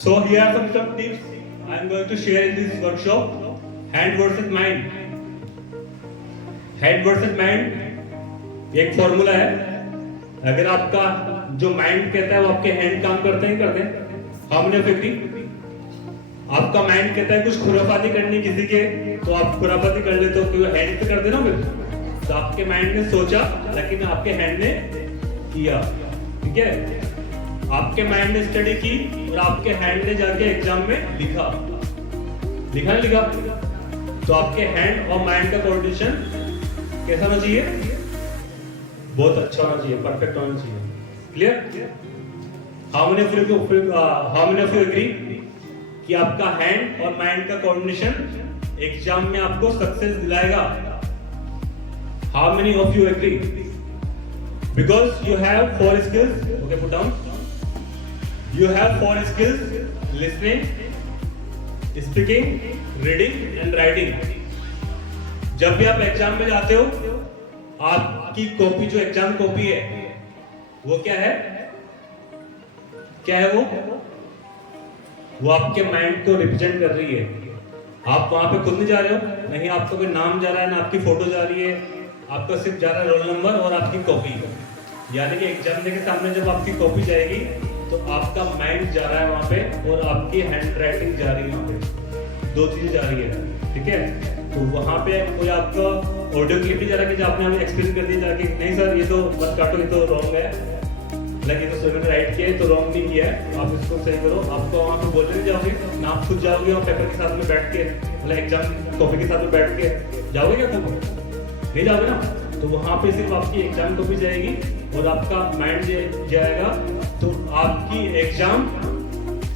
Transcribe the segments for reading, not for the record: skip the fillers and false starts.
So here are some tips I am going to share in this workshop. Hand versus mind. Hand versus mind एक formula है. अगर आपका जो mind कहता है वो आपके हैंड काम करते हैं करते हैं. How many of you agree? आपका माइंड कहता है कुछ खुराफाती करनी किसी के, तो आप खुराफाती कर लेते हो क्योंकि हैंड पे कर देना फिर. तो आपके माइंड ने सोचा लेकिन आपके हैंड ने किया. ठीक है, आपके माइंड ने स्टडी की और आपके हैंड ने जाके एग्जाम में लिखा लिखा नहीं लिखा. तो आपके हैंड और माइंड का कोऑर्डिनेशन कैसा होना चाहिए? बहुत अच्छा होना चाहिए, परफेक्ट होना चाहिए. Clear? How many of you agree कि आपका हैंड और माइंड का कोऑर्डिनेशन एग्जाम में आपको सक्सेस दिलाएगा? How many of you agree? Because you have 4 skills. Okay, put down. You have 4 skills: listening, speaking, reading and writing. जब भी आप एग्जाम में जाते हो, आपकी कॉपी जो एग्जाम कॉपी है वो क्या है? क्या है वो आपके माइंड को रिप्रेजेंट कर रही है. आप वहां पे खुद नहीं जा रहे हो, नहीं आपका कोई नाम जा रहा है ना आपकी फोटो जा रही है, आपका सिर्फ जा रहा है रोल नंबर और आपकी कॉपी. यानी कि एग्जाम के सामने जब आपकी कॉपी जाएगी तो आपका माइंड जा रहा है वहां पे और आपकी हैंड राइटिंग जा रही है वहां पे. 2 चीजें जा रही है. ठीक है, तो वहां पे कोई आपका ऑडियो क्लिप नहीं जा रहा कि आपने हमें एक्सप्लेन कर दिया जाके नहीं सर ये तो मत काटो, ये तो रॉन्ग है, लेकिन तो सर मैंने राइट किया है तो रॉन्ग नहीं किया है, आप इसको सही करो. आपको वहां पे बोलने नहीं जाओगे ना, आप खुद जाओगे और पेपर के साथ में बैठ के मतलब एग्जाम कॉपी के साथ में बैठ के जाओगे क्या? तुम नहीं जाओगे ना. तो वहां पे सिर्फ आपकी एग्जाम कॉपी जाएगी और आपका माइंड जाएगा. तो आपकी एग्जाम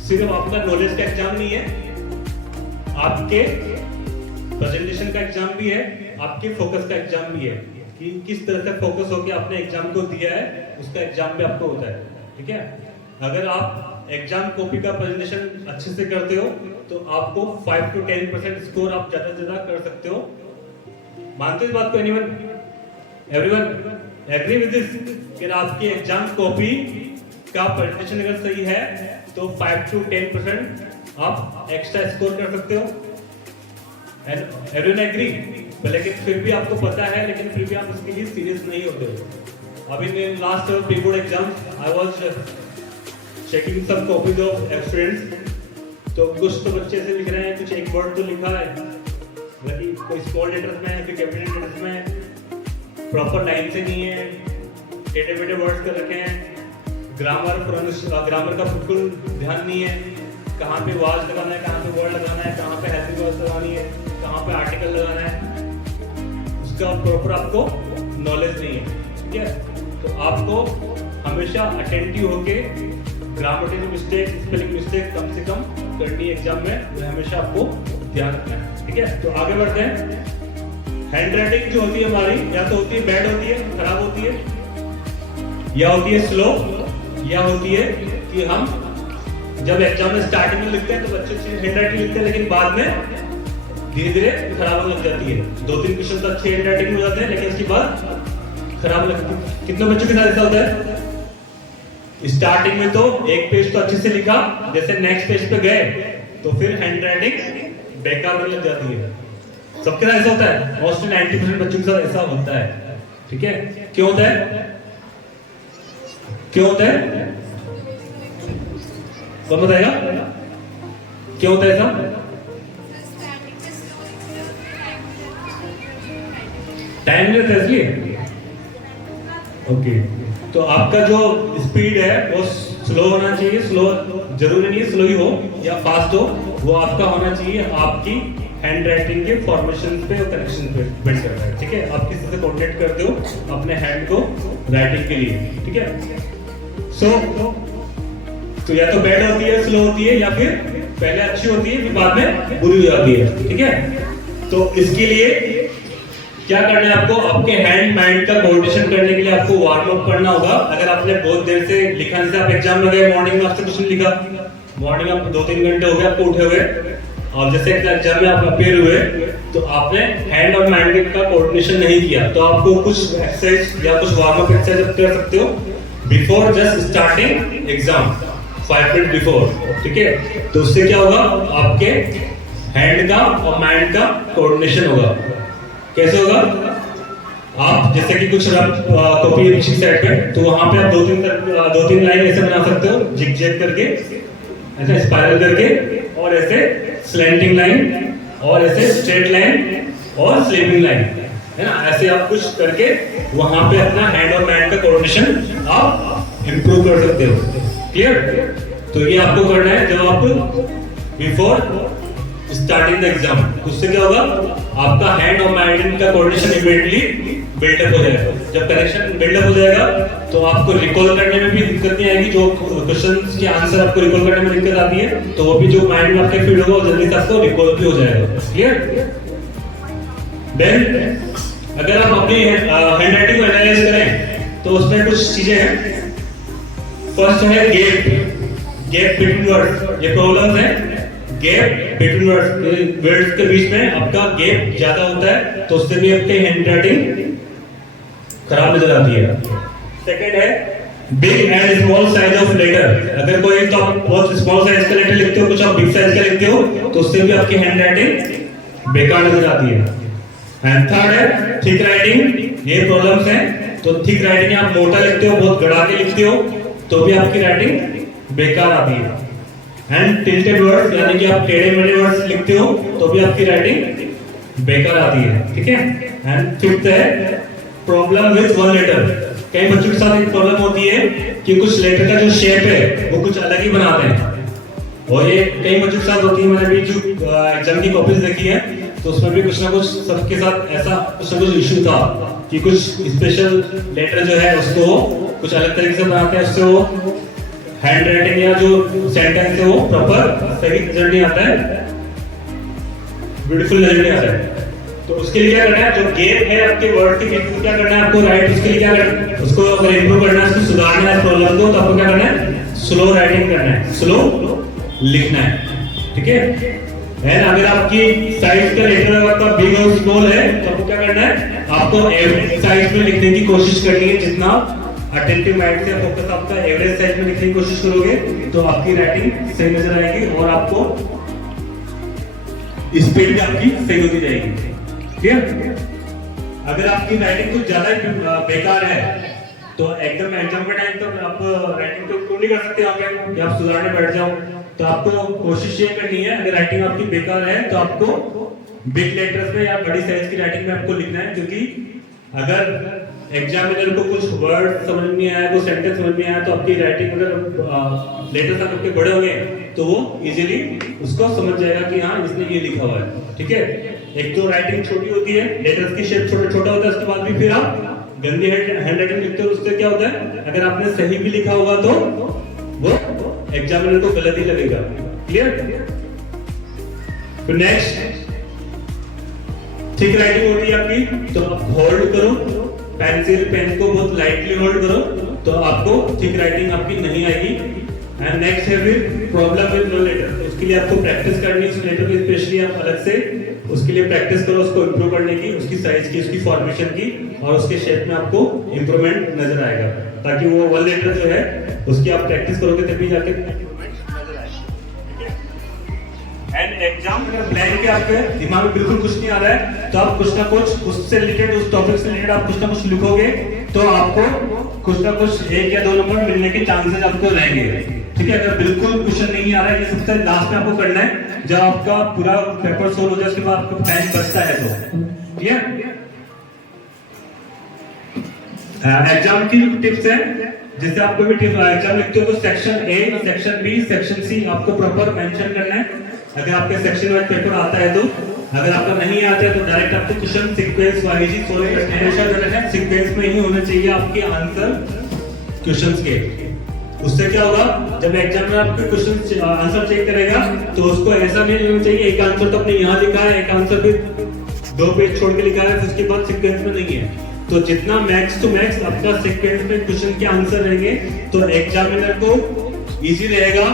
सिर्फ आपका नॉलेज का एग्जाम नहीं है, आपके प्रेजेंटेशन का एग्जाम भी है, आपके फोकस का एग्जाम भी है कि किस तरह से फोकस होकर आपने एग्जाम को दिया है, उसका एग्जाम भी आपको होता है. ठीक है, अगर आप एग्जाम कॉपी का प्रेजेंटेशन अच्छे से करते हो तो आपको 5 to 10% स्कोर आप ज्यादा से ज्यादा कर सकते हो. मानते हो इस बात को? Anyone? Everyone agree with this कि आपकी एग्जाम कॉपी का प्रेजेंटेशन अगर सही है तो 5 to 10% आप एक्स्ट्रा स्कोर कर सकते हो. And everyone agree? लेकिन फिर भी आपको पता है लेकिन फिर भी आप इसके लिए सीरियस नहीं होते हो. अभी मैं last pre board exam I was checking some copies of students. तो कुछ तो बच्चे ऐसे लिख रहे हैं, कुछ एक वर्ड तो लिखा है लेकिन कोई स्मॉल लेटर्स में फिर कैपिटल लेटर्स में प्रॉपर लाइन से नहीं है, टेढ़े मेढ़े वर्ड्स कर रखे हैं, ग्रामर का बिल्कुल ध्यान नहीं है, कहाँ पे वाज लगाना है, कहाँ पे वर्ड लगाना है, कहाँ पे हेल्पिंग वर्ड्स लगानी है, कहाँ पे आर्टिकल लगाना है, उसका प्रॉपर आपको नॉलेज नहीं है. ठीक है, तो आपको हमेशा अटेंटिव होके ग्रामेटिकल मिस्टेक, स्पेलिंग मिस्टेक कम से कम करनी एग्जाम में, हमेशा आपको ध्यान रखना है. ठीक है, तो आगे बढ़ते हैं. हैंड राइटिंग जो होती है हमारी, या तो होती है बैड होती है, खराब होती है, या होती है स्लो, या होती है कि हम जब एग्जाम में स्टार्टिंग में लिखते हैं तो बच्चे अच्छी हैंड राइटिंग लिखते हैं लेकिन बाद में धीरे धीरे खराब होने लग जाती है. 2-3 क्वेश्चन तो अच्छे हैंड राइटिंग हो जाते हैं लेकिन उसके बाद खराब लगती है. कितने बच्चों के साथ ऐसा होता है? स्टार्टिंग में तो एक पेज तो अच्छे से लिखा, जैसे नेक्स्ट पेज पे गए तो फिर हैंड राइटिंग बेकार होने लग जाती है. सबके साथ ऐसा होता है, मोस्टली 90% बच्चों के साथ ऐसा होता है. ठीक है, क्यों होता है? क्यों होता है? कौन बताएगा क्यों होता है ऐसा? टाइम नहीं रहता इसलिए. ओके, तो आपका जो स्पीड है वो स्लो होना चाहिए. स्लो जरूरी नहीं है स्लो ही हो या फास्ट हो, वो आपका होना चाहिए आपकी हैंड राइटिंग के फॉर्मेशन पे और कनेक्शन पे डिपेंड करता है. ठीक है, आप किस तरह से कोऑर्डिनेट करते हो अपने हैंड को राइटिंग के लिए. ठीक है, तो या तो बैड होती है, स्लो होती है, या फिर पहले अच्छी होती है फिर बाद में बुरी हो जाती है. ठीक है, तो इसके लिए क्या करना है आपको? आपके हैंड माइंड का कोऑर्डिनेशन करने के लिए आपको वार्म अप करना होगा. अगर आपने बहुत देर से लिखा, जैसे आप एग्जाम में गए, मॉर्निंग में आपसे क्वेश्चन लिखा, मॉर्निंग में 2-3 घंटे हो गए आपको उठे हुए, और जैसे एग्जाम में आप अपेयर हुए तो आपने हैंड और माइंड का कोऑर्डिनेशन नहीं किया, तो आपको कुछ एक्सरसाइज या कुछ वार्म अप एक्सरसाइज कर सकते हो before just starting exam. 5 minute before, ठीक है। तो उससे क्या होगा, आपके हैंड का और माइंड का कोऑर्डिनेशन होगा। कैसे होगा, आप जैसे कि कुछ कॉपी है पिछली साइड पे, तो वहां पे आप दो तीन लाइन ऐसे बना सकते हो, जिग जैग करके, ऐसे स्पाइरल करके, और ऐसे स्लैंटिंग लाइन, और ऐसे स्ट्रेट लाइन और स्लीपिंग लाइन, है ना। ऐसे आप कुछ करके वहां पे अपना हैंड और माइंड का कोऑर्डिनेशन आप इंप्रूव कर सकते हो। क्लियर। तो ये आपको करना है जब आप बिफोर स्टार्टिंग द एग्जाम। उससे क्या होगा, आपका हैंड और माइंड का कोऑर्डिनेशन इमीडिएटली बिल्डअप हो जाएगा। जब कनेक्शन बिल्डअप हो जाएगा तो आपको रिकॉल करने में भी दिक्कत नहीं आएगी। जो क्वेश्चंस के आंसर आपको रिकॉल करने में दिक्कत आती है, तो वो भी जो माइंड में आपके फीड होगा वो जल्दी से आपको रिकॉल भी हो जाएगा। क्लियर। देन अगर आप अपनी हैंडराइटिंग को एनालाइज करें तो उसमें कुछ चीजें हैं। फर्स्ट है गैप बिटवीन वर्ड्स। ये प्रॉब्लम है, गैप बिटवीन वर्ड्स के बीच में आपका गैप ज्यादा होता है, तो उससे भी आपकी हैंडराइटिंग खराब नजर आती है। सेकंड है big and small size of letter. अगर कोई तो आप बहुत स्मॉल साइज का लेटर लिखते हो, कुछ आप बिग साइज का लिखते हो, तो उससे भी आपकी हैंडराइटिंग बेकार नजर आती है। एंड थर्ड है थिक राइटिंग। ये प्रॉब्लम्स हैं। तो थिक राइटिंग आप मोटा लिखते हो, बहुत गड़ा के लिखते हो, तो भी आपकी राइटिंग बेकार आती है। एंड टिल्टेड वर्ड्स, यानी कि आप टेढ़े मेढ़े वर्ड्स लिखते हो, तो भी आपकी राइटिंग बेकार आती है। ठीक है। एंड फिफ्थ है प्रॉब्लम विद वन लेटर। कई बच्चों के साथ एक प्रॉब्लम होती है कि कुछ लेटर का जो शेप है वो कुछ अलग ही बनाते हैं, और ये कई बच्चों के साथ होती है। मैंने भी जो एग्जाम की कॉपीज देखी है, तो उसमें भी कुछ ना कुछ सबके साथ ऐसा कुछ ना कुछ इशू था कि कुछ स्पेशल लेटर जो है उसको कुछ अलग तरीके से बनाते हैं, उससे वो हैंड राइटिंग या जो सेंटेंस है वो प्रॉपर सही रिजल्ट नहीं आता है, ब्यूटीफुल रिजल्ट नहीं आता है। तो उसके लिए क्या करना है, जो गैप है आपके वर्ड के बीच में क्या करना है आपको, राइट। उसके लिए क्या करना है, उसको अगर इंप्रूव करना है, उसको सुधारना है प्रॉब्लम को, तो आपको क्या करना है, स्लो राइटिंग करना है, स्लो लिखना है। ठीक है। एंड अगर आपकी साइज का लेटर आपका बिग और स्मॉल है, तो आपको क्या करना है, आपको एवरेज साइज में लिखने की कोशिश करनी है। जितना अटेंटिव माइंड से फोकस आपका एवरेज साइज में लिखने की कोशिश करोगे, तो आपकी राइटिंग सही नजर आएगी और आपको स्पीड भी आपकी सही होती जाएगी। क्लियर। अगर आपकी राइटिंग कुछ ज्यादा बेकार है, तो एकदम एग्जाम के टाइम तो आप राइटिंग तो क्यों नहीं कर सकते आप, आप सुधारने बैठ जाओ। तो आपको कोशिश ये करनी है, अगर राइटिंग आपकी बेकार है तो आपको बिग लेटर्स में या बड़ी साइज की राइटिंग में आपको लिखना है। क्योंकि अगर एग्जामिनर को कुछ वर्ड समझ में आया, कोई सेंटेंस समझ में आया, तो आपकी राइटिंग अगर लेटर्स आपके बड़े होंगे तो वो इजीली उसको समझ जाएगा कि हाँ इसने ये लिखा हुआ है। ठीक है। एक तो राइटिंग छोटी होती है, लेटर्स की शेप छोटा होता है, उसके बाद भी फिर आप गंदी हैंड राइटिंग लिखते हो, उससे क्या होता है, अगर आपने सही भी लिखा होगा तो वो एग्जामिनर को गलत ही लगेगा। क्लियर। तो नेक्स्ट थिक राइटिंग होती है आपकी, तो आप होल्ड करो पेंसिल, पेन को बहुत लाइटली होल्ड करो, तो आपको थिक राइटिंग आपकी नहीं आएगी। एंड नेक्स्ट है फिर प्रॉब्लम विद नो लेटर। उसके लिए आपको प्रैक्टिस करनी है, उस लेटर की स्पेशली आप अलग से उसके लिए प्रैक्टिस करो, उसको इंप्रूव करने की, उसकी साइज की, उसकी फॉर्मेशन की, और उसके शेप में आपको इंप्रूवमेंट नजर आएगा। ताकि वो वन लेटर जो है उसकी आप प्रैक्टिस करोगे तभी जाके इंप्रूवमेंट नजर आएगा। एंड एग्जाम अगर ब्लैंक है, आपके दिमाग में बिल्कुल कुछ नहीं आ रहा है, तो आप कुछ ना कुछ उससे रिलेटेड, उस टॉपिक से रिलेटेड आप कुछ ना कुछ लिखोगे, तो आपको कुछ ना कुछ 1 या 2 नंबर मिलने के चांसेस आपको रहेंगे। ठीक है। अगर बिल्कुल क्वेश्चन नहीं आ रहा है, ये सबसे लास्ट में आपको करना है, जब आपका पूरा पेपर सोल्व हो जाए उसके बाद आपको टाइम बचता है तो। ठीक है। एग्जाम की टिप्स है, जैसे आपको भी एग्जाम लिखते हो तो section A, section B, section C आपको प्रॉपर मेंशन करना है। अगर आपके सेक्शन वाइज पेपर आता है तो, अगर आपका नहीं आता है तो डायरेक्ट आपको क्वेश्चन सीक्वेंस वाइज ही सोल्व करना है। हमेशा करना है सीक्वेंस में ही होने चाहिए आपके आंसर क्वेश्चंस के। उससे क्या होगा, जब एग्जाम में आपके क्वेश्चन आंसर चेक करेगा तो उसको ऐसा नहीं होना चाहिए एक आंसर तो आपने यहाँ लिखा है, एक आंसर भी 2 पेज छोड़ के लिखा है, उसके बाद सीक्वेंस में नहीं है। तो जितना मैक्स टू मैक्स आपका सीक्वेंस में क्वेश्चन के आंसर रहेंगे, तो एग्जामिनर को इजी रहेगा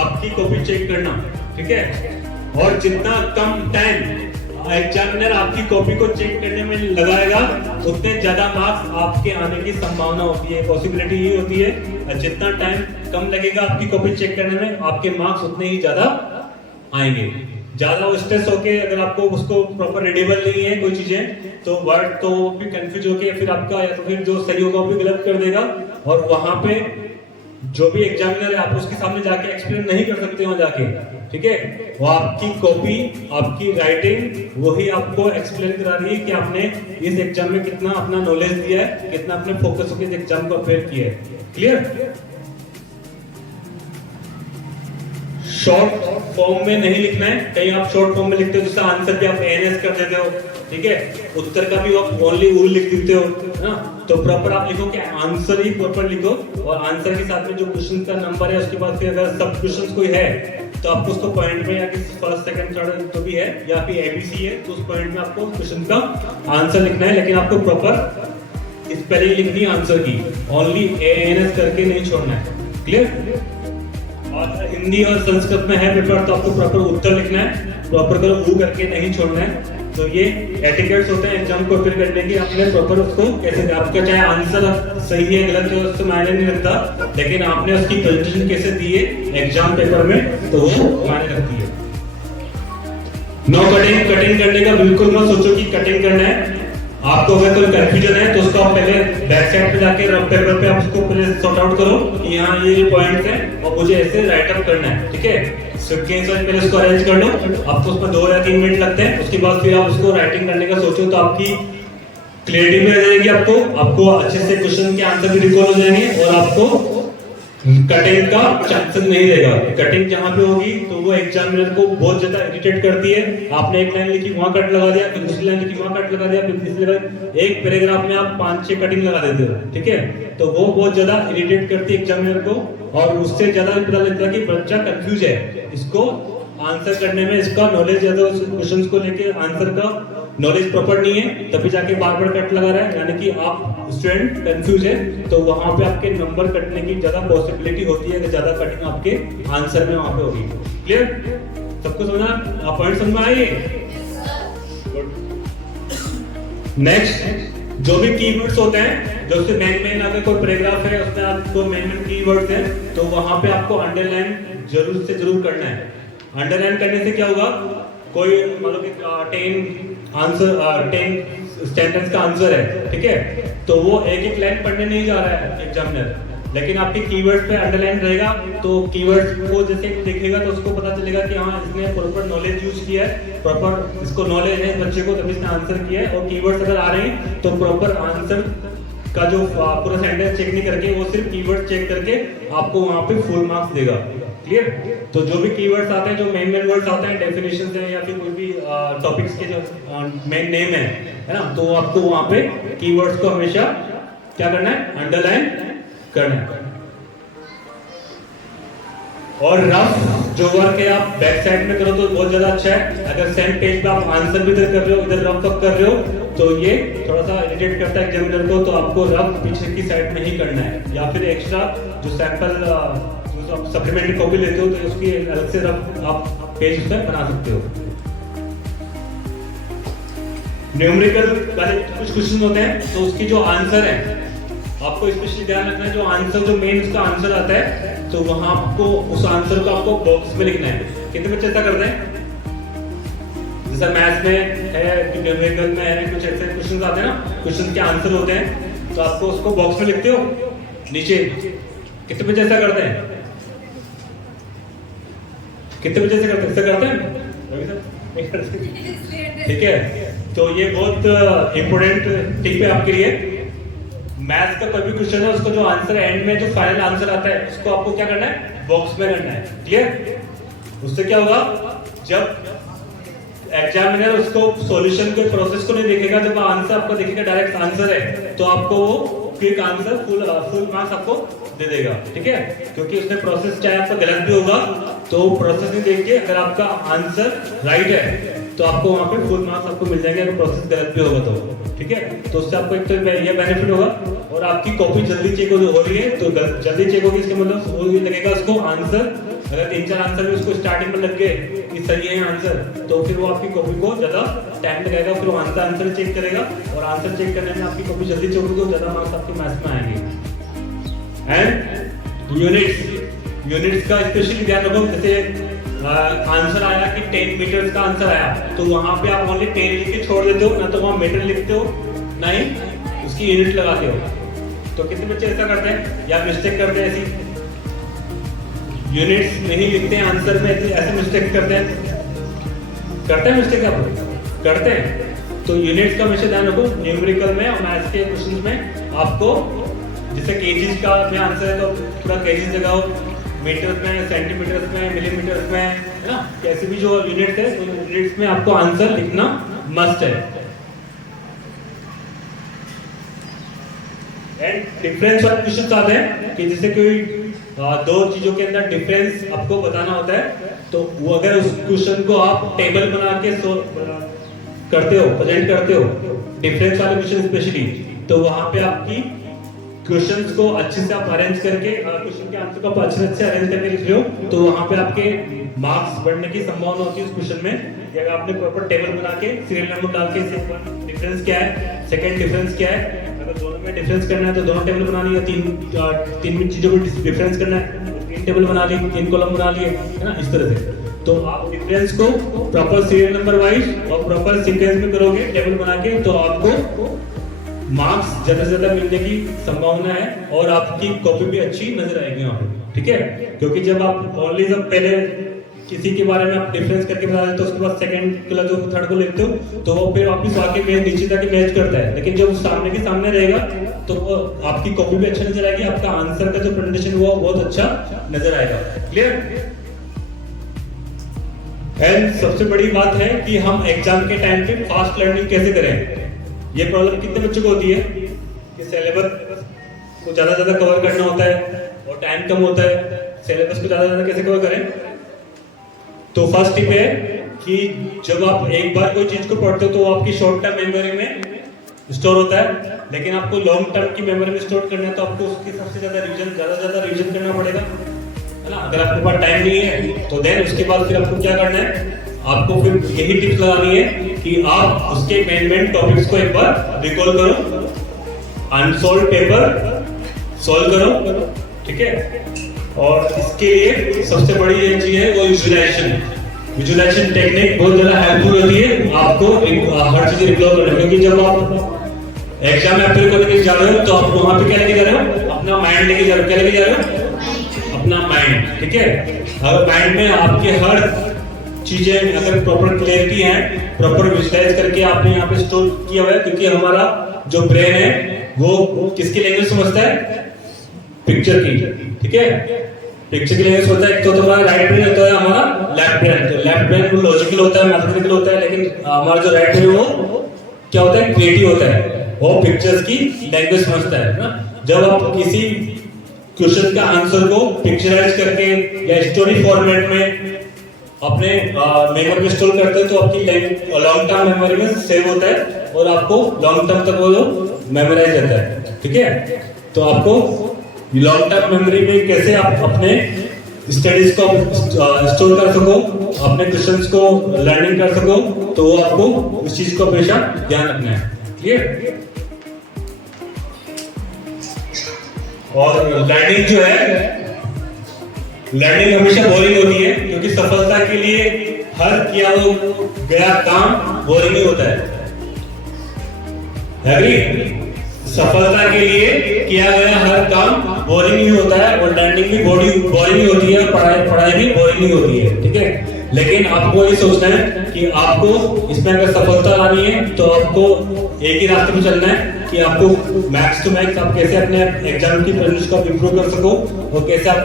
आपकी कॉपी चेक करना। ठीक है। और जितना कम टाइम एग्जामिनर आपकी कॉपी को चेक करने में लगाएगा, उतने ज्यादा मार्क्स आपके आने की संभावना होती है, पॉसिबिलिटी ये होती है। जितना टाइम कम लगेगा आपकी कॉपी चेक करने में, आपके मार्क्स उतने ही ज्यादा आएंगे। ज्यादा स्ट्रेस होके अगर आपको उसको प्रॉपर रीडेबल नहीं है कोई चीजें, तो वर्ड तो भी कंफ्यूज होके फिर आपका या तो फिर जो सही होगा वो भी गलत कर देगा, और वहां पे जो भी एग्जामिनर है आप उसके सामने जाके एक्सप्लेन नहीं कर सकते वहां जाके, ठीक है। वो आपकी कॉपी, आपकी राइटिंग वही आपको एक्सप्लेन करा रही है कि आपने इस एग्जाम में कितना अपना नॉलेज दिया है, कितना अपने फोकस होकर इस एग्जाम को अपेयर किया है। क्लियर? शॉर्ट फॉर्म में नहीं लिखना है, कहीं आप शॉर्ट फॉर्म में लिखते हो जैसे आंसर भी आप एनएस कर देते हो, ठीक है, उत्तर का भी आप ओनली ऊ लिख देते हो ना, तो प्रॉपर आप लिखो कि आंसर ही प्रॉपर लिखो, और आंसर के साथ में जो क्वेश्चन का नंबर है उसके बाद फिर अगर सब क्वेश्चन कोई है तो आपको उसको पॉइंट में, या कि फर्स्ट सेकंड थर्ड जो भी है या फिर एबीसी है तो उस पॉइंट में आपको क्वेश्चन का आंसर लिखना है, लेकिन आपको प्रॉपर स्पेलिंग लिखनी है आंसर की, ओनली एएनएस करके नहीं छोड़ना है। क्लियर? और हिंदी और संस्कृत में है पेपर तो आपको प्रॉपर उत्तर लिखना है, प्रॉपर करो ऊ करके नहीं छोड़ना है। तो ये एटिकेट्स होते हैं एग्जाम को अपेयर करने की, आपने प्रॉपर उसको कैसे, आपका चाहे आंसर सही है गलत है उससे मायने नहीं रखता, लेकिन आपने उसकी प्रेजेंटेशन कैसे दी है एग्जाम पेपर में तो वो मायने रखती है। नो कटिंग, कटिंग करने का बिल्कुल मत सोचो कि कटिंग करना है। आपको अगर कोई कंफ्यूजन है तो उसको आप पहले बैक साइड पे जाके रफ पेपर पे आप उसको पहले सॉर्ट आउट करो कि यहाँ ये पॉइंट्स हैं और मुझे ऐसे राइट अप करना है, ठीक है। स्क्रीन शॉट पहले उसको अरेंज कर लो, आपको उसमें 2 या 3 मिनट लगते हैं, उसके बाद फिर आप उसको राइटिंग करने का सोचो तो आपकी क्लियरिटी भी आ जाएगी, आपको अच्छे से क्वेश्चन के आंसर भी रिकॉल हो जाएंगे, और आपको कटिंग का चांसेस नहीं रहेगा। कटिंग जहां पे होगी तो वो एग्जामिनर को बहुत ज्यादा इरिटेट करती है। आपने एक लाइन लिखी वहां कट लगा दिया, फिर दूसरी लाइन लिखी वहां कट लगा दिया, फिर तीसरी लाइन, एक पैराग्राफ में आप 5-6 कटिंग लगा देते हो, ठीक है, तो वो बहुत ज्यादा इरिटेट करती है एग्जामिनर को, और उससे ज्यादा पता लगता है कि बच्चा कंफ्यूज है, इसको आंसर करने में इसका नॉलेज है, तो क्वेश्चंस को लेके आंसर का नॉलेज प्रॉपर नहीं है, तभी जाके बार-बार कट लगा रहा है, यानी कि आप स्टूडेंट कंफ्यूज है, तो वहां पे आपके नंबर कटने की ज्यादा पॉसिबिलिटी होती है कि ज्यादा कटिंग आपके आंसर में वहां पे होगी। क्लियर? सबको समझना? आप पॉइंट समझ में आए? नेक्स्ट, जो भी कीवर्ड्स होते हैं, जो उससे मेन अगर कोई पैराग्राफ है उसमें आपको मेन कीवर्ड्स हैं तो वहां पे आपको अंडरलाइन जरूर से जरूर करना है। अंडरलाइन करने से क्या होगा, कोई मतलब कि 10 सेंटेंस का आंसर है, ठीक है, तो वो एक लाइन पढ़ने नहीं जा रहा है एग्जामिनर, लेकिन आपके कीवर्ड्स पे अंडरलाइन रहेगा तो कीवर्ड्स को जैसे देखेगा तो उसको पता चलेगा कि हाँ इसने प्रॉपर नॉलेज यूज किया है, प्रॉपर इसको नॉलेज है बच्चे को, तभी इसने आंसर किया है। और कीवर्ड्स अगर आ रहे हैं तो प्रॉपर आंसर का जो पूरा सेंटेंस चेक नहीं करके वो सिर्फ कीवर्ड चेक करके आपको वहां पे फुल मार्क्स देगा। क्लियर? तो जो भी कीवर्ड्स आते हैं, जो मेन वर्ड्स आते हैं, डेफिनेशंस हैं या फिर कोई भी टॉपिक्स के जो मेन नेम है ना, तो आपको वहां पे कीवर्ड्स को हमेशा क्या करना है, अंडरलाइन करना है। और रफ जो वर्क है आप बैक साइड में करो तो बहुत ज्यादा अच्छा है। अगर सेम पेज पे आप आंसर भी इधर कर रहे हो, इधर रफ अप कर रहे हो, तो ये थोड़ा सा इरिटेट करता है एग्जामिनर को, तो आपको रफ पीछे की साइड में ही करना है, या फिर एक्स्ट्रा जो सैंपल सप्लीमेंट्री कॉपी लेते हो तो उसकी अलग से रफ आप पेज पे बना सकते हो। न्यूमेरिकल वाले कुछ क्वेश्चन होते हैं तो उसकी जो आंसर है आपको स्पेशली ध्यान रखना है, जो आंसर जो मेन उसका आंसर आता है तो वहां आपको उस आंसर को आपको बॉक्स में लिखना है। कितने बच्चे ऐसा करते हैं? जैसा मैथ्स में है, न्यूमेरिकल में है, कुछ ऐसे क्वेश्चंस आते हैं ना, क्वेश्चन के आंसर होते हैं तो आपको उसको बॉक्स में लिखते हो नीचे। कितने बच्चे ऐसा करते हैं? कितने बच्चे ऐसा करते हैं? ठीक है, तो ये बहुत इंपॉर्टेंट टिप है आपके लिए। मैथ्स का कोई भी क्वेश्चन है उसको जो आंसर एंड में जो फाइनल आंसर आता है उसको आपको क्या करना है, बॉक्स में करना है। क्लियर? उससे क्या होगा, जब एग्जामिनर उसको सॉल्यूशन के प्रोसेस को नहीं देखेगा, जब आंसर आपको देखेगा डायरेक्ट आंसर है तो आपको वो क्विक आंसर फुल मार्क्स आपको दे देगा। ठीक है, क्योंकि उसने प्रोसेस चाहे आपका गलत भी होगा तो प्रोसेस नहीं देख के अगर आपका आंसर राइट है तो आपको वहां पे फुल मार्क्स आपको मिल जाएंगे, अगर प्रोसेस गलत भी होगा तो। ठीक है, तो उससे आपको एक तो ये बेनिफिट होगा और आपकी कॉपी जल्दी चेक हो रही है तो जल्दी चेक होगी, इसके मतलब वो भी लगेगा उसको आंसर, अगर 3-4 आंसर भी उसको स्टार्टिंग में लग गए कि सही है आंसर तो फिर वो आपकी कॉपी को ज्यादा टाइम लगेगा, फिर वो आंसर चेक करेगा और आंसर चेक करने में आपकी कॉपी जल्दी चेक होगी तो ज्यादा मार्क्स आपके मैथ्स में आएंगे। एंड यूनिट्स का स्पेशली ध्यान रखो। जैसे आंसर आया कि 10 मीटर्स का आंसर आया, तो वहां पे आप ओनली 10 लिख के छोड़ देते हो, ना तो वहां मीटर लिखते हो ना ही उसकी यूनिट लगाते हो। तो कितने बच्चे ऐसा करते हैं या मिस्टेक करते हैं, ऐसी यूनिट्स नहीं लिखते हैं आंसर में, ऐसे मिस्टेक करते हैं मिस्टेक आप करते हैं। तो यूनिट्स का हमेशा ध्यान रखो। न्यूमेरिकल में और मैथ्स के क्वेश्चंस में आपको जैसे केजीज का में आंसर है तो पूरा केजीज लगाओ, मीटर्स में, सेंटीमीटर्स में, मिलीमीटर्स में, है ना। कैसे भी जो यूनिट्स है तो यूनिट्स में आपको आंसर लिखना मस्ट है। एंड डिफरेंस वाले क्वेश्चन आते हैं कि जैसे कोई दो चीजों के अंदर डिफरेंस आपको बताना होता है, तो वो अगर उस क्वेश्चन को आप टेबल बना के करते हो, प्रेजेंट करते हो, डिफरेंस वाले क्वेश्चन स्पेशली, तो वहां पे आपकी क्वेश्चंस को अच्छे से आप अरेंज करके क्वेश्चन के आंसर को आप अच्छे से अरेंज करके लिख रहे हो, तो वहां पे आपके मार्क्स बढ़ने की संभावना होती है उस क्वेश्चन में। अगर आपने प्रॉपर टेबल बना के सीरियल नंबर डाल के डिफरेंस क्या है, सेकंड डिफरेंस क्या है, अगर दोनों में डिफरेंस करना है तो दोनों टेबल बनानी है, तीन चीजों में डिफरेंस करना है, 3 टेबल बना लिए, 3 कॉलम बना लिए, है ना, इस तरह से। तो आप डिफरेंस को प्रॉपर सीरियल नंबर वाइज और प्रॉपर सीक्वेंस में करोगे टेबल बना के, तो आपको मार्क्स ज्यादा से ज्यादा मिलने की संभावना है और आपकी कॉपी भी अच्छी नजर आएगी वहां पे, ठीक है। क्योंकि जब आप ओनली जब पहले किसी के बारे में आप डिफरेंस करके बता देते हो, उसके बाद सेकंड को जो थर्ड को लेते हो, तो वो फिर वापस आके मैच नीचे तक मैच करता है। लेकिन जब सामने के सामने रहेगा तो आपकी कॉपी भी अच्छा नजर आएगी, आपका आंसर का जो प्रेजेंटेशन हुआ बहुत अच्छा नजर आएगा। क्लियर। एंड सबसे बड़ी बात है कि हम एग्जाम के टाइम पे फास्ट लर्निंग कैसे करें। ये प्रॉब्लम कितने बच्चों को होती है कि सिलेबस को ज्यादा कवर करना होता है और टाइम कम होता है, सिलेबस को ज्यादा कैसे कवर करें। तो फर्स्ट टिप है कि जब आप एक बार कोई चीज को पढ़ते हो तो वो आपकी शॉर्ट टर्म मेमोरी में स्टोर होता है, लेकिन आपको लॉन्ग टर्म की मेमोरी में स्टोर करना है तो आपको उसके सबसे ज्यादा रिवीजन करना पड़ेगा, है ना। अगर आपके पास टाइम नहीं है तो देन उसके बाद फिर आपको क्या करना है, आपको फिर यही टिप्स लगानी है कि आप उसके मेन टॉपिक्स को एक बार रिकॉल करो, अनसॉल्व पेपर सॉल्व करो, ठीक है। और इसके लिए सबसे बड़ी ये चीज है वो विजुअलाइजेशन टेक्निक बहुत ज्यादा हेल्पफुल होती है आपको हर चीज रिकॉल करने में। क्योंकि जब आप एग्जाम में अप्लाई करने जा रहे हो तो आप वहां पे क्या लेके जा रहे हो, अपना माइंड लेके जा रहे हो। क्या लेके जा रहे हो, अपना माइंड, ठीक है। अगर माइंड में आपके हर चीजें अगर प्रॉपर क्लियरिटी है, प्रॉपर विजुअलाइज करके आपने यहाँ पे स्टोर किया हुआ है, क्योंकि हमारा जो ब्रेन है वो किसकी लैंग्वेज समझता है, पिक्चर की, ठीक है। पिक्चर की लैंग्वेज होता है, एक तो हमारा राइट ब्रेन होता है, हमारा लेफ्ट ब्रेन। तो लेफ्ट ब्रेन वो लॉजिकल होता है, मैथमेटिकल होता है, लेकिन हमारा जो राइट ब्रेन वो क्या होता है, क्रिएटिव होता है, वो पिक्चर्स की लैंग्वेज समझता है ना। जब आप किसी क्वेश्चन का आंसर को पिक्चराइज करके या स्टोरी फॉर्मेट में अपने मेमोरी में स्टोर करते हैं तो आपकी लॉन्ग टर्म मेमोरी में सेव होता है और आपको लॉन्ग टर्म तक वो मेमोराइज रहता है, ठीक है। तो आपको लॉन्ग टर्म मेमोरी में कैसे आप अपने स्टडीज को स्टोर कर सको, अपने क्वेश्चंस को लर्निंग कर सको, तो वो आपको इस चीज को हमेशा ध्यान रखना है, क्लियर। और लर्निंग जो है, लर्निंग हमेशा बोरिंग होती है, क्योंकि सफलता के लिए हर किया गया काम बोरिंग ही होता है। एग्री? सफलता के लिए किया गया हर काम बोरिंग ही होता है और लर्निंग भी बोरिंग ही होती है, पढ़ाई भी बोरिंग ही होती है, ठीक है। लेकिन आपको ये सोचना है कि आपको इसमें अगर सफलता लानी है तो आपको एक ही रास्ते पे चलना है कि आपको मैक्स टू मैक्स आप कैसे अपने एग्जाम की प्रेजेंटेशन को इंप्रूव कर सको और कैसे आप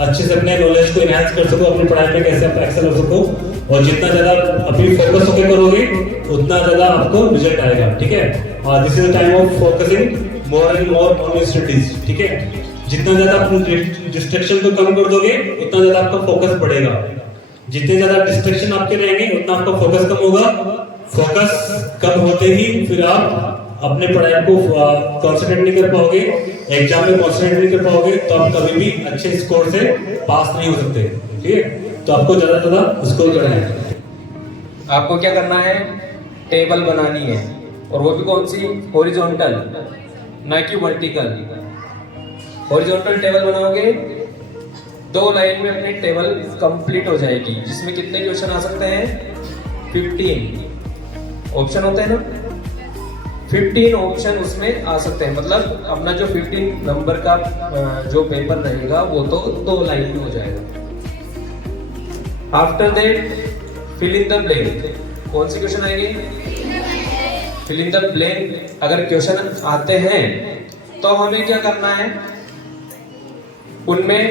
अच्छे से अपने नॉलेज को एनहांस कर सको, अपनी पढ़ाई में कैसे आप एक्सेल हो सको। और जितना ज्यादा अपनी फोकस होकर करोगे उतना ज्यादा आपको रिजल्ट आएगा, ठीक है। और this is the time of focusing more and more on your studies, ठीक है। जितना ज्यादा अपनी डिस्ट्रैक्शन को कम कर दोगे उतना ज्यादा आपका फोकस बढ़ेगा। जितने ज्यादा डिस्ट्रैक्शन आपके रहेंगे उतना आपका फोकस कम होगा। फोकस कम होते ही फिर आप अपने पढ़ाई को कंसंट्रेट नहीं कर पाओगे, एग्जाम में कंसंट्रेट नहीं कर पाओगे, तो आप कभी भी अच्छे स्कोर से पास नहीं हो सकते, ठीक है। तो आपको ज्यादा ज्यादा स्कोर करना है। आपको क्या करना है, टेबल बनानी है, और वो भी कौन सी, हॉरिजॉन्टल, ना कि वर्टिकल। हॉरिजॉन्टल टेबल बनाओगे, 2 लाइन में अपनी टेबल कंप्लीट हो जाएगी, जिसमें कितने क्वेश्चन आ सकते हैं? 15 ऑप्शन होते हैं ना, 15 ऑप्शन उसमें आ सकते हैं। मतलब अपना जो 15 नंबर का जो पेपर रहेगा वो तो 2 लाइन में हो जाएगा। After that fill in the blank. कौन से क्वेश्चन आएंगे? Fill in the blank. अगर क्वेश्चन आते हैं तो हमें क्या करना है? उनमें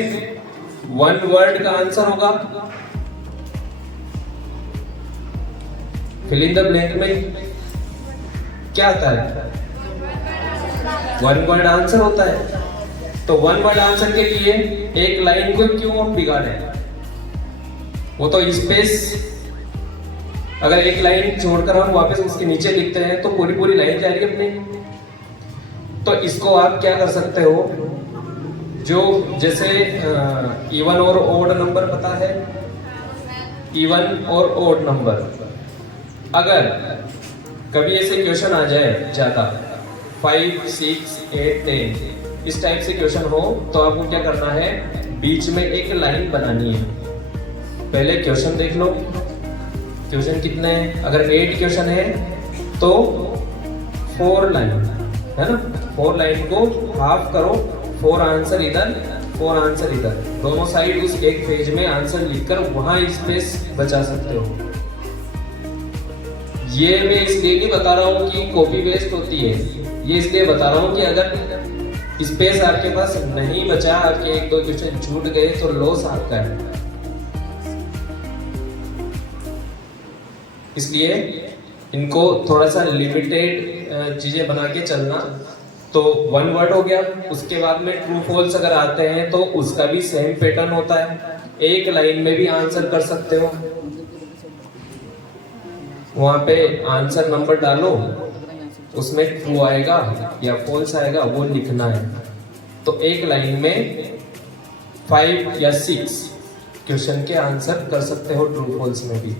1 वर्ड का आंसर होगा। फिल इन द ब्लैंक में क्या आता है? 1 वर्ड आंसर होता है। तो 1 वर्ड आंसर के लिए एक लाइन को क्यों हम बिगाड़े? वो तो स्पेस, अगर एक लाइन छोड़कर हम वापस उसके नीचे लिखते हैं तो पूरी लाइन जाएगी अपनी। तो इसको आप क्या कर सकते हो, जो जैसे इवन और ओड नंबर पता है, इवन और ओड नंबर, अगर कभी ऐसे क्वेश्चन आ जाए ज्यादा 5, 6, 8, 10 इस टाइप से क्वेश्चन हो, तो आपको क्या करना है? बीच में एक लाइन बनानी है। पहले क्वेश्चन देख लो, क्वेश्चन कितने हैं? अगर 8 क्वेश्चन है तो 4 लाइन है ना, 4 लाइन को हाफ करो, 4 आंसर इधर, 4 आंसर इधर, दोनों साइड उस एक पेज में आंसर लिखकर वहां स्पेस बचा सकते हो। ये मैं इसलिए नहीं बता रहा हूँ कि कॉपी वेस्ट होती है, ये इसलिए बता रहा हूँ कि अगर स्पेस आपके पास नहीं बचा, आपके 1-2 क्वेश्चन छूट गए तो लॉस आपका है। इसलिए इनको थोड़ा सा लिमिटेड चीजें बना के चलना। तो 1 वर्ड हो गया, उसके बाद में ट्रू फॉल्स अगर आते हैं तो उसका भी सेम पैटर्न होता है, एक लाइन में भी आंसर कर सकते हो। वहां पे आंसर नंबर डालो, उसमें ट्रू आएगा या फॉल्स आएगा वो लिखना है। तो एक लाइन में 5 या 6 क्वेश्चन के आंसर कर सकते हो ट्रू फॉल्स में भी।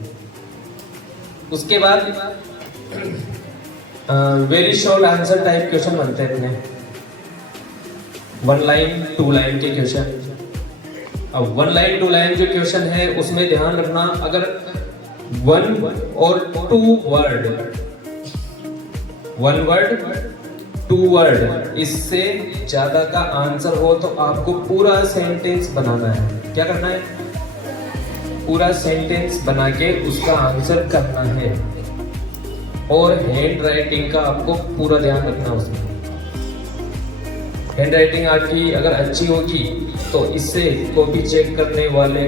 उसके बाद very short answer type question बनते हैं अपने, 1 लाइन 2 लाइन के क्वेश्चन। अब 1 लाइन 2 लाइन जो क्वेश्चन है उसमें ध्यान रखना, अगर 1 और 2 वर्ड, 1 वर्ड 2 वर्ड इससे ज्यादा का आंसर हो तो आपको पूरा सेंटेंस बनाना है। क्या करना है? पूरा सेंटेंस बना के उसका आंसर करना है। और हैंड राइटिंग का आपको पूरा ध्यान रखना उसमें। हैंड राइटिंग आपकी अगर अच्छी होगी तो इससे कॉपी चेक करने वाले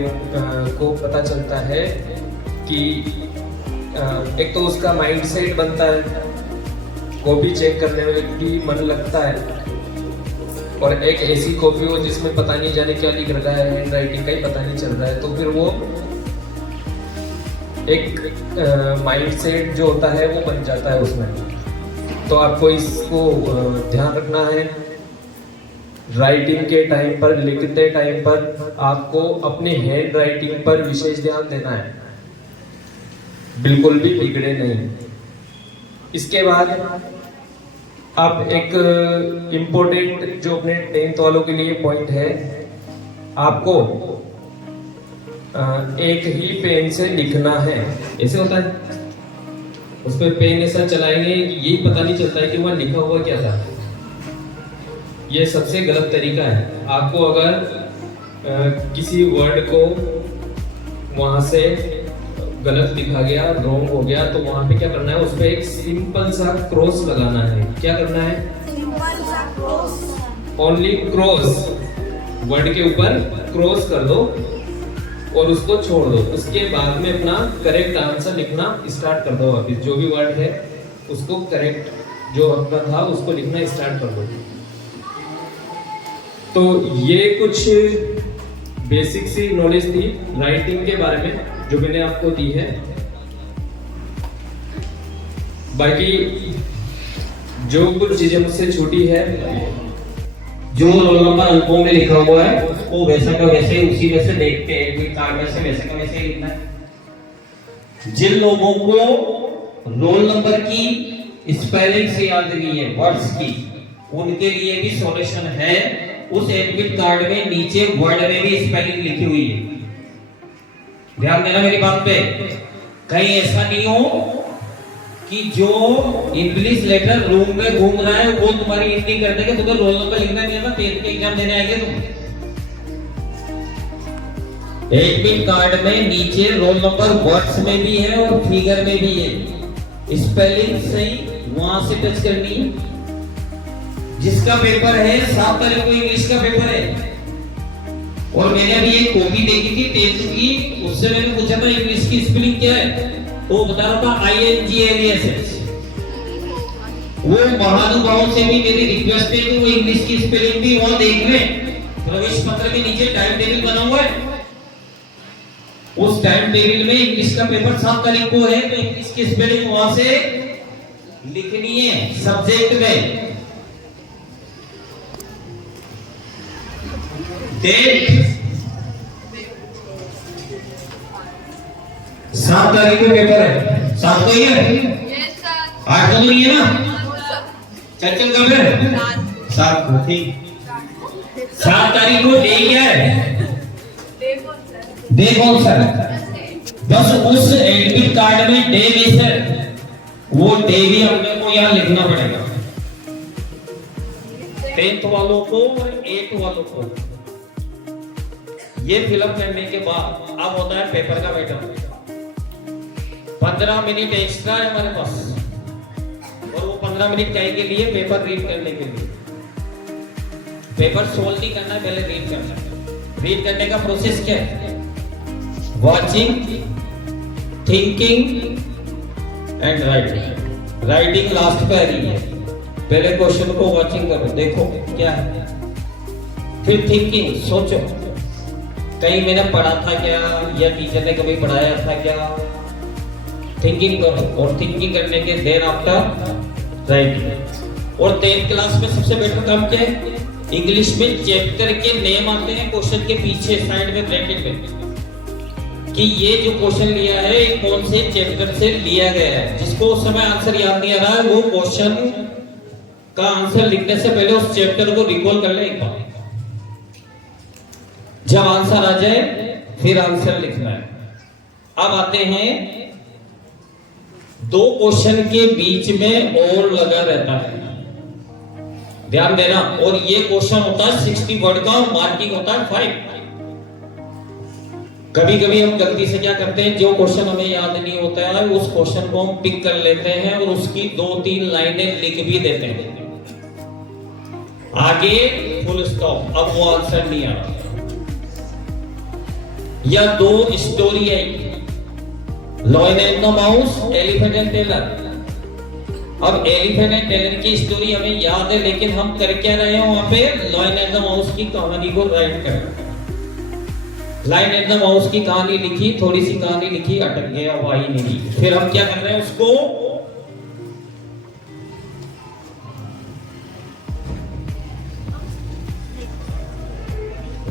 को पता चलता है कि एक तो उसका माइंडसेट बनता है, कॉपी चेक करने में भी मन लगता है। और एक ऐसी कॉपी हो जिसमें पता नहीं जाने क्या लिख रखा है, हैंड राइटिंग का ही पता नहीं चल रहा है, तो फिर वो एक माइंडसेट जो होता है वो बन जाता है उसमें। तो आपको इसको ध्यान रखना है। राइटिंग के टाइम पर, लिखते टाइम पर आपको अपनी हैंड राइटिंग पर विशेष ध्यान देना है, बिल्कुल भी बिगड़े नहीं। इसके बाद अब एक इम्पोर्टेंट जो अपने 10th वालों के लिए पॉइंट है, आपको एक ही पेन से लिखना है। ऐसे होता है, उस पर पेन ऐसा चलाएंगे यही पता नहीं चलता है कि वहाँ लिखा हुआ क्या था। ये सबसे गलत तरीका है। आपको अगर किसी वर्ड को वहां से गलत लिखा गया, रॉन्ग हो गया, तो वहां पे क्या करना है? उस पर एक सिंपल सा क्रॉस लगाना है। क्या करना है? सिंपल सा क्रॉस, ओनली क्रॉस, वर्ड के ऊपर क्रॉस कर दो और उसको छोड़ दो। उसके बाद में अपना करेक्ट आंसर लिखना स्टार्ट कर दो। वापिस जो भी वर्ड है उसको करेक्ट जो अपना था उसको लिखना स्टार्ट कर दो। तो ये कुछ बेसिक सी नॉलेज थी राइटिंग के बारे में जो मैंने आपको दी है। बाकी जो कुछ चीजें मुझसे छूटी है, जो रोल नंबर अंकों में लिखा हुआ है उसको वैसा का वैसे उसी में से देखते हैं, कोई 4 में से वैसे का वैसे ही लिखना है। जिन लोगों को रोल नंबर की स्पेलिंग से याद नहीं है, वर्ड्स की, उनके लिए भी सॉल्यूशन है। उस एडमिट कार्ड में नीचे वर्ड में भी स्पेलिंग लिखी हुई है। ध्यान देना मेरी बात पे, कहीं ऐसा नहीं हो कि जो इंग्लिश लेटर रूम में घूम रहा है वो तुम्हारी हिंदी कर देगा, तुम्हें रोल नंबर लिखना नहीं आता, 10th के एग्जाम देने आएंगे तुम। एडमिट कार्ड में नीचे रोल नंबर वर्ड्स में भी है और फिगर में भी है, स्पेलिंग सही वहां से टच करनी है। जिसका पेपर है 7 तारीख को इंग्लिश का पेपर है, और मैंने अभी एक कॉपी देखी थी 10th की, उससे मैंने पूछा था इंग्लिश की स्पेलिंग क्या है, तो वो बता रहा था INGLESS। वो महानुभावों से भी मेरी रिक्वेस्ट है कि वो इंग्लिश की स्पेलिंग भी वहां देख लें। प्रवेश पत्र के नीचे टाइम टेबल बना हुआ है, उस टाइम टेबल में इंग्लिश का पेपर 7 तारीख को है, तो इंग्लिश की स्पेलिंग वहां से लिखनी है सब्जेक्ट में। डेट 7 तारीख को पेपर है, 7 को ही है, 8 को नहीं है ना, चल कब है 7 को, ठीक। 7 तारीख को डे क्या है, डे कौन सा है, बस उस एडमिट कार्ड में डे भी है, वो डे भी हमने को यहाँ लिखना पड़ेगा। 10th वालों को और 8th वालों को ये फिलअप करने के बाद अब होता है पेपर का पैटर्न। 15 मिनट एक्स्ट्रा है हमारे पास, और वो 15 मिनट क्या के लिए, पेपर रीड करने के लिए। पेपर सोल्व नहीं करना है, पहले रीड करना है। रीड करने का प्रोसेस क्या है, watching, thinking and writing. Writing last पे आ रही है, पहले क्वेश्चन को वॉचिंग करो, देखो क्या है, फिर थिंकिंग, सोचो कहीं मैंने पढ़ा था क्या, या टीचर ने कभी पढ़ाया था क्या, थिंकिंग करो, और थिंकिंग करने के देन आफ्टर राइटिंग। और 10th क्लास में सबसे बेटर काम क्या है, इंग्लिश में चैप्टर के नेम आते हैं क्वेश्चन के पीछे साइड में ब्रैकेट में, कि ये जो क्वेश्चन लिया है कौन से चैप्टर से लिया गया है। जिसको उस समय आंसर याद नहीं आ रहा है, वो क्वेश्चन का आंसर लिखने से पहले उस चैप्टर को रिकॉल कर ले एक बार, जब आंसर आ जाए फिर आंसर लिखना है। अब आते हैं, 2 क्वेश्चन के बीच में और लगा रहता है, ध्यान देना। और ये क्वेश्चन होता है 60 वर्ड का, और मार्किंग होता है 5। कभी कभी हम गलती से क्या करते हैं, जो क्वेश्चन हमें याद नहीं होता है उस क्वेश्चन को हम पिक कर लेते हैं और उसकी 2-3 लाइनें लिख भी देते हैं, आगे फुल स्टॉप, अब वो आंसर नहीं आ रहा। या 2 स्टोरी आई, lion and the mouse, elephant and tailor. अब एलिफेंट एंड टेलर की स्टोरी हमें याद है, लेकिन हम कर क्या रहे हैं वहां पे, लॉयन एंड द माउस की कहानी को राइट कर रहे हैं। लाइन एंड द माउस की कहानी लिखी, थोड़ी सी कहानी लिखी, अटक गया, अब आई नहीं। फिर हम क्या कर रहे हैं, उसको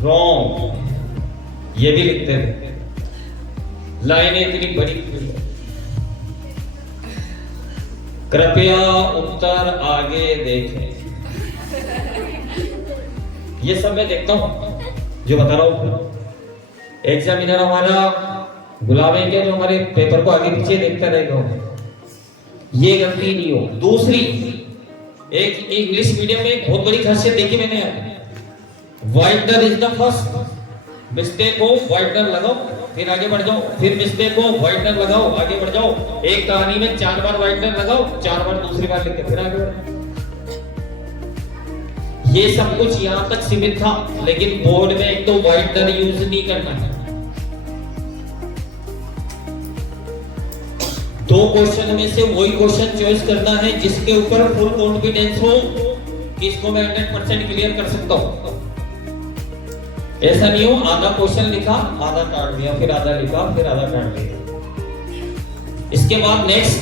रॉन्ग ये भी लिखते थे, लाइनें इतनी बड़ी, कृपया उत्तर आगे देखें। ये सब मैं देखता हूं जो बता रहा हूं। एग्जामिनर हमारा बुलावे क्या, जो हमारे पेपर को आगे पीछे देखता रहेगा, ये गलती नहीं हो। दूसरी, एक इंग्लिश मीडियम में एक बहुत बड़ी खासियत देखी मैंने, वाइडनर इज द फर्स्ट, मिस्टेक हो वाइडनर लगाओ फिर आगे बढ़ जाओ, फिर मिस्टेक हो वाइडनर लगाओ आगे बढ़ जाओ। एक कहानी में 4 बार वाइडनर लगाओ, 4 बार दूसरी बार लिख के फिर आगे बढ़ो। ये सब कुछ यहां तक सीमित था, लेकिन बोर्ड में एक तो वाइडनर यूज नहीं करना है। 2 क्वेश्चन में से वही क्वेश्चन चॉइस करना है जिसके ऊपर फुल कॉन्फिडेंस हो कि इसको मैं 100% क्लियर कर सकता हूं। ऐसा नहीं हो आधा क्वेश्चन लिखा, आधा काट दिया, फिर आधा लिखा, फिर आधा काट दिया। इसके बाद नेक्स्ट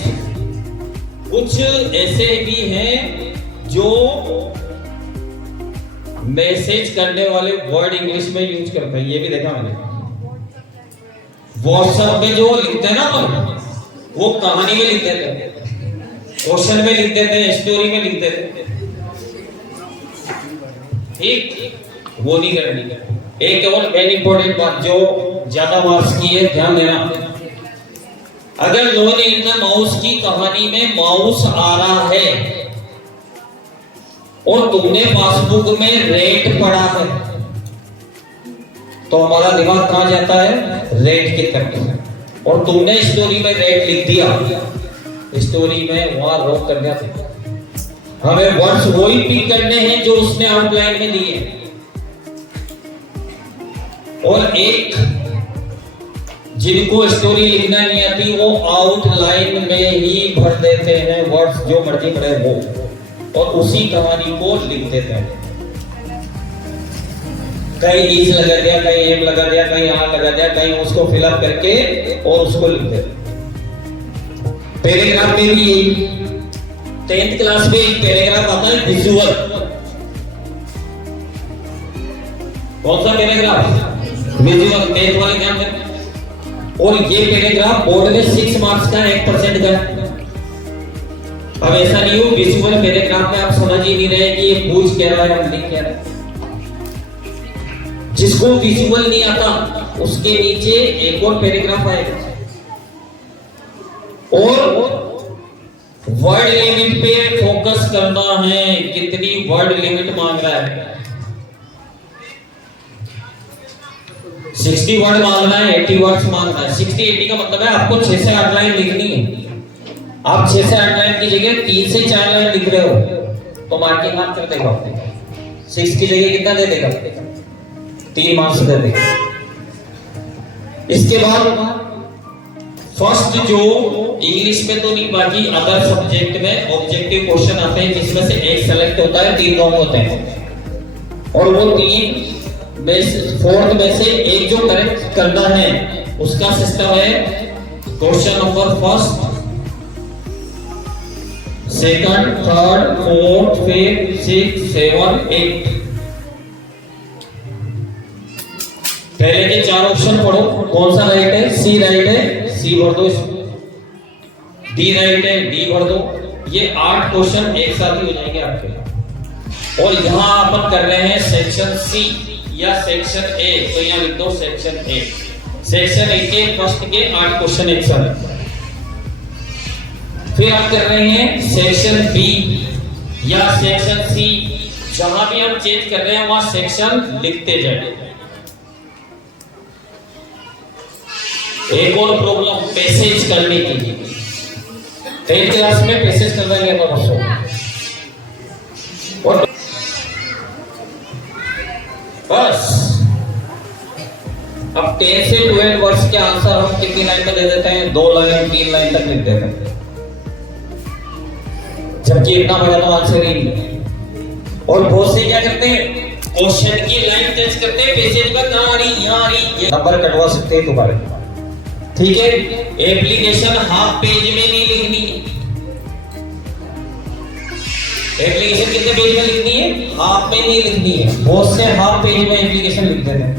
कुछ ऐसे भी हैं जो मैसेज करने वाले वर्ड इंग्लिश में यूज करते हैं, ये भी देखा मैंने। व्हाट्सएप में जो लिखते हैं ना वो कहानी में लिख देते हैं, क्वेश्चन में लिख देते हैं, स्टोरी में लिख देते हैं, ठीक। वो नहीं करनी। एक और वेरी इंपॉर्टेंट बात जो ज्यादा मार्क्स की है, ध्यान देना। अगर नो इन द माउस की कहानी में माउस आ रहा है और तुमने पासबुक में रेट पढ़ा है, तो हमारा दिमाग कहां जाता है? रेट की तरफ। और तुमने स्टोरी में रेट लिख दिया, स्टोरी में वहां रोक कर दिया। हमें वर्ड्स वही पिक करने हैं जो उसने आउटलाइन में दिए। और एक जिनको स्टोरी लिखना नहीं आती वो आउटलाइन में ही भर देते हैं वर्ड्स जो मर्जी पड़े वो, और उसी कहानी को लिख देते हैं। कहीं इस लगा दिया, कहीं एम लगा दिया, कहीं आर लगा दिया, कहीं उसको फिलअप करके और उसको लिख देते। पैराग्राफ में भी 10th क्लास में एक पैराग्राफ आता है विजुअल। कौन सा पैराग्राफ? विजुअल। 10th वाले ध्यान दें। और ये पैराग्राफ बोर्ड में 6 मार्क्स का 1% का। अब ऐसा नहीं हो विजुअल पैराग्राफ में आप समझ ही नहीं रहे कि ये पूछ क्या रहा है हम लिख क्या रहे हैं। जिसको विजुअल नहीं आता उसके नीचे एक और पैराग्राफ आएगा। और वर्ड लिमिट पे फोकस करना है, कितनी वर्ड लिमिट मांग रहा है। 60 वर्ड मांग रहा है, 80 वर्ड्स मांग रहा है। 60-80 का मतलब है आपको 6 से 8 लाइन लिखनी है। आप 6 से 8 लाइन की जगह 3 से 4 लाइन लिख रहे हो तो मार्किंग आप कर देगा। 6 की जगह कितना दे देगा? 3 मार्क्स दे देगा। इसके बाद फर्स्ट जो इंग्लिश में तो नहीं, बाकी अदर सब्जेक्ट में ऑब्जेक्टिव क्वेश्चन आते हैं जिसमें से एक सेलेक्ट होता है, 3 रॉन्ग होते हैं। और वो 3 4th में से एक जो करेक्ट करना है उसका सिस्टम है question number 1, 2nd, 3rd, 4th, 5th, 6th, 7th, 8th। पहले के 4 ऑप्शन पढ़ो, कौन सा राइट है? सी राइट है, सी भर दो। डी राइट है, डी भर दो। ये 8 क्वेश्चन एक साथ ही हो जाएंगे आपके। और यहां अपन कर रहे हैं सेक्शन सी या सेक्शन ए, तो यहां लिख दो सेक्शन ए। सेक्शन ए के फर्स्ट के 8 क्वेश्चन एक साथ। फिर आप कर रहे हैं सेक्शन बी या सेक्शन सी। जहां भी हम चेंज कर रहे हैं वहां सेक्शन लिखते जाए। एक और प्रॉब्लम पैसेज करने की। 10th क्लास में पैसेज करना लेगा बच्चों। और बस अब 10 से 12 वर्ड्स के आंसर हम कितनी लाइन में दे देते हैं? 2 लाइन 3 लाइन तक लिख देते हैं, जबकि इतना बड़ा तो आंसर ही नहीं। और बहुत से क्या करते हैं? क्वेश्चन की लाइन चेंज करते हैं, पैसेज में कहां आ रही, यहां आ रही, ये नंबर कटवा सकते हैं दोबारा। ठीक है, एप्लीकेशन हाफ पेज में नहीं लिखनी। एप्लीकेशन कितने पेज में लिखनी है? हाफ में नहीं लिखनी है। बहुत से हाफ पेज में एप्लीकेशन लिख देते हैं।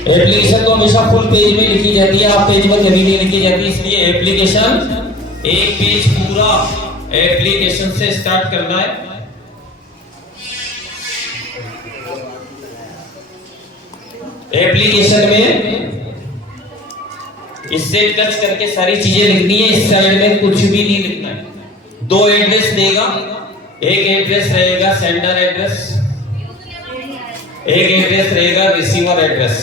एप्लीकेशन तो हमेशा फुल पेज में लिखी जाती है, हाफ पेज में कभी नहीं लिखी जाती। इसलिए एप्लीकेशन एक पेज पूरा एप्लीकेशन से स्टार्ट करना है। एप्लीकेशन में इससे टच करके सारी चीजें लिखनी है। इस साइड में कुछ भी नहीं लिखना है। 2 एड्रेस देगा, एक एड्रेस रहेगा सेंडर एड्रेस, एक एड्रेस रहेगा रिसीवर एड्रेस।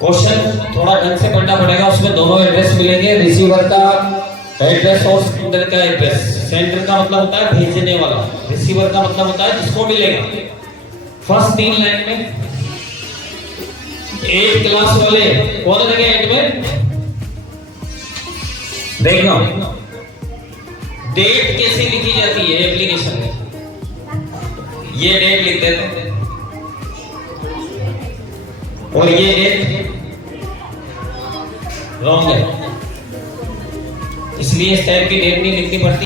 क्वेश्चन थोड़ा ढंग से पढ़ना पड़ेगा, उसमें दोनों एड्रेस मिलेंगे, रिसीवर का एड्रेस और सेंडर का एड्रेस। सेंडर का मतलब होता है भेजने वाला, रिसीवर का मतलब होता है जिसको मिलेगा। फर्स्ट 3 लाइन में 8 क्लास वाले कौन लगे 8 में? देखना डेट कैसे लिखी जाती है एप्लीकेशन में। ये डेट लिख देते हैं और ये डेट रॉन्ग है, इसलिए इस टाइप की डेट नहीं लिखनी पड़ती।